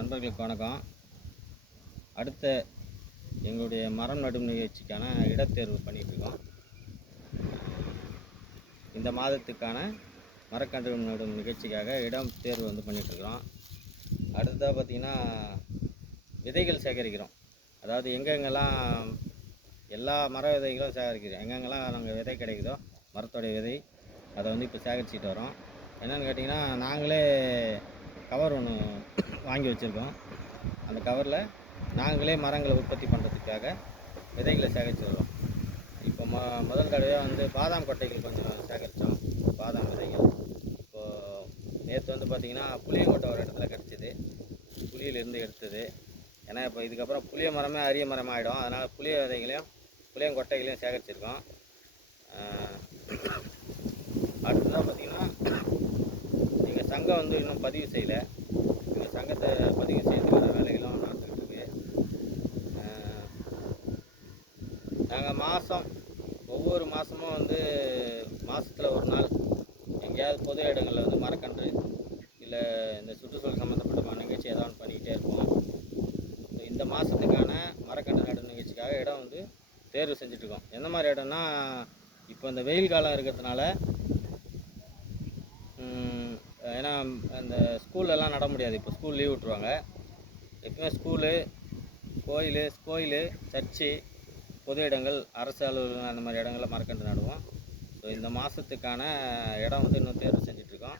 நண்பர்களுக்கு வணக்கம். அடுத்த எங்களுடைய மரம் நடும் நிகழ்ச்சிக்கான இடத்தேர்வு பண்ணிகிட்ருக்கோம். இந்த மாதத்துக்கான மரக்கன்று நடும் நிகழ்ச்சிக்காக இடம் தேர்வு பண்ணிகிட்ருக்குறோம். அடுத்ததாக பார்த்திங்கன்னா விதைகள் சேகரிக்கிறோம். அதாவது எங்கெங்கெல்லாம் எல்லா மர விதைகளும் சேகரிக்கிறோம். எங்கெங்கெல்லாம் நாங்கள் விதை கிடைக்குதோ மரத்தோடைய விதை அதை இப்போ சேகரிச்சிட்டு வரோம். என்னென்னு கேட்டிங்கன்னா, நாங்களே கவர் ஒன்று வாங்கி வச்சுருக்கோம். அந்த கவரில் நாங்களே மரங்களை உற்பத்தி பண்ணுறதுக்காக விதைகளை சேகரித்து வரோம். இப்போ முதல் தடவையாக பாதாம் கொட்டைகள் கொஞ்சம் சேகரித்தோம். பாதாம் விதைகள் இப்போது நேற்று பார்த்திங்கன்னா புளியங்கொட்டை ஒரு இடத்துல கிடச்சிது. புளியிலேருந்து எடுத்தது. ஏன்னா இப்போ இதுக்கப்புறம் புளிய மரமே அரிய மரம் ஆகிடும். அதனால் புளிய விதைகளையும் புளியங்கொட்டைகளையும் சேகரிச்சிருக்கோம். அடுத்ததாக பார்த்திங்கன்னா, எங்கள் சங்கம் இன்னும் பதிவு செய்யலை. எங்கள் சங்கத்தை பதிவு செய்யறதுக்கான வேலைகளும் நடந்துக்கிட்டு இருக்கு. நாங்கள் ஒவ்வொரு மாதமும் மாதத்தில் ஒரு நாள் எங்கேயாவது பொது இடங்களில் மரக்கன்று இல்லை இந்த சுற்றுச்சூழல் சம்மந்தப்பட்ட நிகழ்ச்சி ஏதாவது பண்ணிக்கிட்டே இருப்போம். இந்த மாதத்துக்கான மரக்கன்று நடும் நிகழ்ச்சிக்காக இடம் தேர்வு செஞ்சுட்ருக்கோம். எந்த மாதிரி இடம்னா, இப்போ இந்த வெயில் காலம் இருக்கிறதுனால, ஏன்னா இந்த ஸ்கூல்லலாம் நட முடியாது. இப்போ ஸ்கூல் லீவ் விட்ருவாங்க. எப்பவுமே ஸ்கூலு, கோயில், சர்ச்சு, பொது இடங்கள், அரசு அலுவலகம் அந்த மாதிரி இடங்களில் மரக்கன்று நடுவோம். ஸோ இந்த மாதத்துக்கான இடம் இன்னும் தேர்வு செஞ்சிட்ருக்கோம்.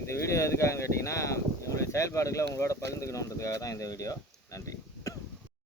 இந்த வீடியோ எதுக்காகன்னு கேட்டிங்கன்னா, எங்களுடைய செயல்பாடுகளை உங்களோட பகிர்ந்துக்கணுன்றதுக்காக தான் இந்த வீடியோ.